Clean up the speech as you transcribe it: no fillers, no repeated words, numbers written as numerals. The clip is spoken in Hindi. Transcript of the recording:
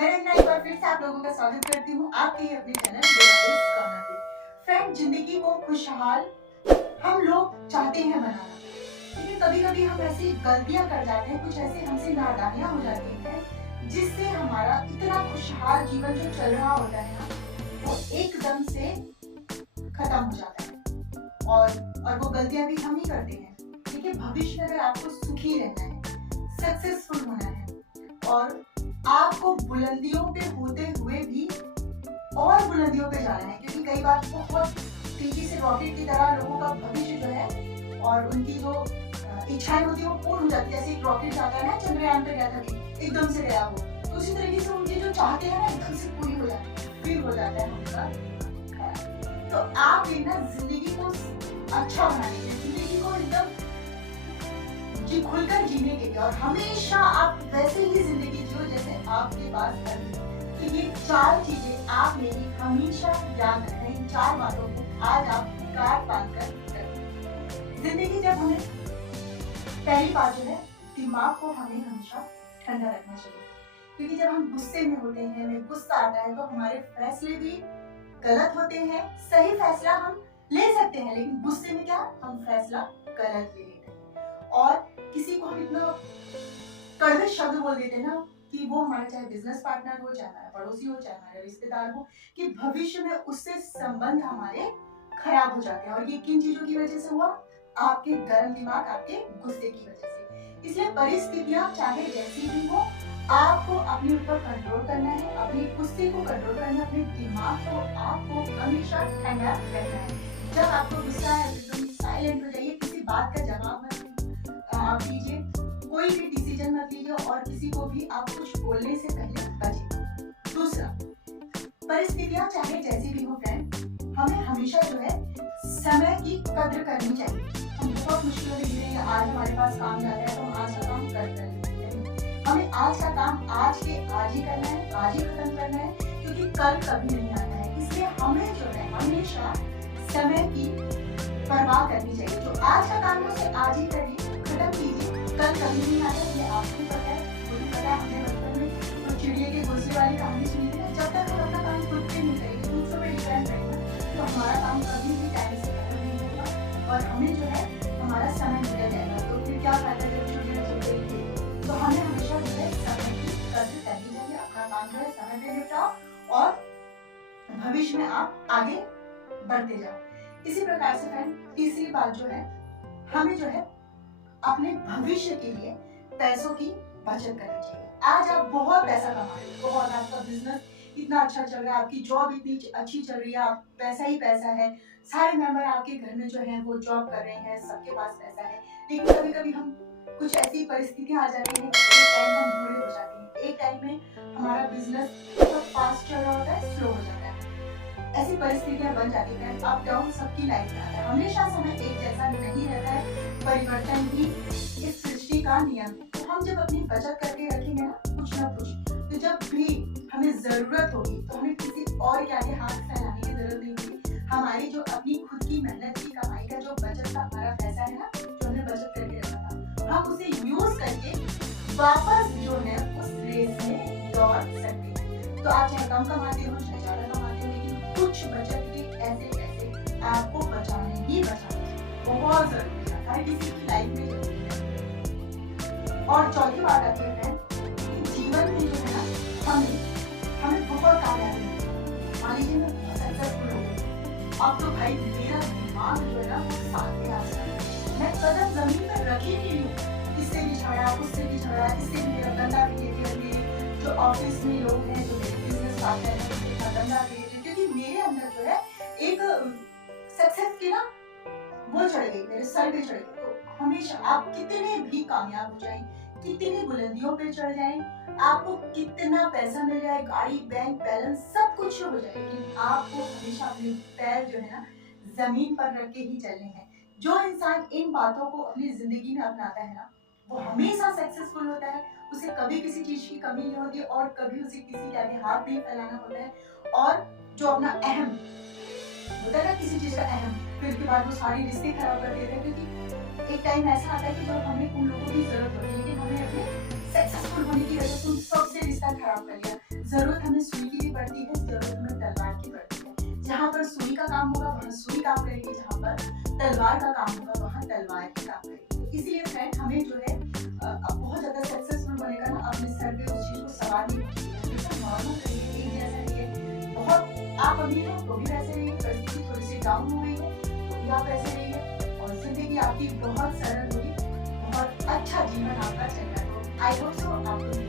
मैं रंजना एक बार फिर से आप लोगों का स्वागत करती हूँ आपके ही अपने चैनल कॉर्नर पे। फ्रेंड, जिंदगी को खुशहाल हम लोग चाहते हैं बनाना, लेकिन कभी कभी हम ऐसी गलतियां कर जाते हैं, कुछ ऐसे हमसे नादानियां हो जाती हैं जिससे हमारा इतना खुशहाल जीवन जो चल रहा होता है ना, वो एकदम से खत्म हो जाता है। और वो गलतियां भी हम ही करते हैं। देखिए, भविष्य में अगर आपको सुखी रहना है, सक्सेसफुल होना है और आपको बुलंदियों पे होते हुए भी और बुलंदियों पे जाना है, क्योंकि कई बार बहुत तेजी से रॉकेट की तरह लोगों का भविष्य जो है और उनकी जो इच्छाएं होती है वो पूर्ण हो जाती है। जैसे एक रॉकेट जाता है ना, चंद्रयान पे गया था, एकदम से गया वो, तो उसी तरीके से उनके जो चाहते हैं ना एकदम से पूरी हो जाती है, फिर हो जाता है उनका ख्याल। तो आप भी ना जिंदगी को अच्छा बनाने के लिए, जिंदगी को एकदम खुलकर जीने के लिए, और हमेशा आप वैसे ही जिंदगी जियो जैसे आपके पास है। तो ये 4 चीजें आप मेरी हमेशा याद रखें। इन 4 बातों को आज आप गांठ बांधकर करें। जिंदगी जब हमें, पहली बात जो है, दिमाग को हमें हमेशा ठंडा रखना चाहिए, क्योंकि जब हम गुस्से में होते हैं, हमें गुस्सा आता है, तो हमारे फैसले भी गलत होते हैं। सही फैसला हम ले सकते हैं, लेकिन गुस्से में क्या, हम फैसला गलत ले लेते हैं। और किसी को हम इतना कड़वे शब्द बोल देते हैं ना, कि वो हमारा चाहे बिजनेस पार्टनर हो, चाहे हमारा पड़ोसी हो, चाहे हमारा रिश्तेदार हो, कि भविष्य में उससे संबंध हमारे खराब हो जाते हैं। और ये किन चीजों की वजह से हुआ? आपके गर्म दिमाग, आपके गुस्से की वजह से। इसलिए परिस्थितियां चाहे जैसी भी हो, आपको अपने ऊपर कंट्रोल करना है, अपने गुस्से को कंट्रोल करना है, अपने दिमाग को आपको हमेशा ठंडा रखना है। जब आपको गुस्सा है तो साइलेंट हो जाइए, किसी बात का जवाब मत आप लीजिए, कोई भी डिसीजन मत लीजिए, और किसी को भी आप कुछ बोलने से पहले बचिए। दूसरा, परिस्थितियां चाहे जैसी भी हो फ्रेंड, हमें हमेशा जो है समय की कद्र करनी चाहिए। हम बहुत मुश्किलों में जी रहे हैं, आज हमारे पास काम आ रहा है तो हम आज का काम कर लेते हैं। हमें आज का काम आज के आज ही करना है, आज ही खत्म करना है, क्योंकि कल कभी नहीं आता है। इसलिए हमें जो है हमेशा समय की परवाह करनी चाहिए। जो आज का काम है उसे आज ही करिए, खत्म कीजिए, कल कभी नहीं आता। ये आपको पता है, मुझे पता है। हमने बचपन में तो चिड़िया के घोंसले वाली कहानी सुनी थी ना, जब तक हम अपना काम खुद पे नहीं करेंगे, दूसरों पे डिपेंड रहेगा, तो हमारा काम कभी भी टाइम से खत्म नहीं होगा और हमें जो है हमारा समय निकल जाएगा। तो फिर क्या फायदा जब छोटे बच्चे थे। तो हमें हमेशा जो है समय की कद्र करनी चाहिए, अपना काम जो है समय पे निपटाओ और भविष्य में आप आगे बढ़ते जाओ। इसी प्रकार से फ्रेंड, तीसरी बात जो है, हमें जो है अपने भविष्य के लिए पैसों की बचत करनी चाहिए। आज आप बहुत पैसा कमा रहे हो, बहुत, आपका बिजनेस इतना अच्छा चल रहा है, आपकी जॉब इतनी अच्छी चल रही है, आप पैसा ही पैसा है, सारे मेंबर आपके घर में जो है वो जॉब कर रहे हैं, सबके पास पैसा है। लेकिन कभी कभी हम कुछ ऐसी परिस्थितियां आ जाती हैं, एक टाइम हम बूढ़े हो जाते हैं, एक टाइम में हमारा बिजनेस बहुत फास्ट चल रहा होता है, स्लो हो जाता है। ऐसी परिस्थितियां बन जाती हैं। अप डाउन सबकी लाइफ में आता है, हमेशा समय एक जैसा नहीं रहता है, परिवर्तन ही इस सृष्टि का नियम है। तो हम जब अपनी बचत करके रखेंगे ना कुछ, तो जब भी हमें जरूरत होगी तो हमें किसी और के आगे हाथ फैलाने की जरूरत नहीं होगी। हमारी जो अपनी खुद की मेहनत की कमाई का जो बचत का हमारा पैसा है ना, जो हमने बचत करके रखा था, हम उसे यूज करके वापस जो है उस रेस में दौड़ सकते हैं। तो आप चाहे कम कमाते हो, चाहे ज्यादा कमाते हो, लेकिन कुछ बचत के ऐसे पैसे आपको बचाने ही बचाने बहुत जरूरी है, हर किसी की लाइफ में जरूरी है। और चौथी बात आती है जीवन में जो है ना, हमें बहुत कामयाबी मिली। मान लीजिए मैं बहुत सक्सेसफुल हो गई, अब तो भाई मेरा दिमाग जो है ना वो साथ में आ सकता है, मैं कदम जमीन पर रखी नहीं हूँ, इससे भी झगड़ा, उससे भी झगड़ा, इससे भी मेरा गंदा बिहेवियर, मेरे जो ऑफिस में लोग हैं, जो मेरे बिजनेस पार्टनर हैं, उनके गंदा बिहेवियर, क्योंकि मेरे अंदर जो है एक सक्सेस की ना वो चढ़ गई, मेरे सर पे चढ़ गई। तो हमेशा आप कितने भी कामयाब हो जाएं, कितनी बुलंदियों पे चढ़ जाएं, आपको कितना पैसा मिल जाए, गाड़ी, बैंक बैलेंस सब कुछ हो जाए, लेकिन आपको हमेशा अपने पैर जो है ना जमीन पर रख के ही चलने हैं। जो इंसान इन बातों को अपनी जिंदगी में अपनाता है ना, वो हमेशा सक्सेसफुल होता है। उसे कभी किसी चीज की कमी नहीं होती और कभी उसे किसी के आगे हाथ नहीं फैलाना होता है। और जो अपना अहम होता है ना, किसी चीज का अहम, फिर उसके बाद वो सारी रिश्ते खराब कर देते हैं, क्योंकि एक टाइम ऐसा आता है कि जब हमें उन लोगों की जरूरत होती है, लेकिन हमने अपने सक्सेसफुल होने की वजह से उन सबसे रिश्ता खराब कर लिया। में सुई की भी पड़ती है, जरूरत में तलवार की पड़ती है। जहाँ पर सुई का काम होगा वहाँ सुई काम करेगी, जहाँ पर तलवार का काम होगा वहाँ तलवार की काम करेगी। इसीलिए फ्रेंड हमें जो है बहुत ज्यादा सक्सेसफुल बनेगा ना, अपने सर पे उस चीज को सवार नहीं होगा, नॉर्मल रहिए, एक जैसा रहिए। बहुत आप अमीर हो तो भी वैसे रहिए, परिस्थिति थोड़ी सी डाउन हो गई है तो भी आप वैसे रहिए, और जिंदगी आपकी बहुत सरल होगी, बहुत अच्छा जीवन आपका चलेगा। तो आई होप सो आपको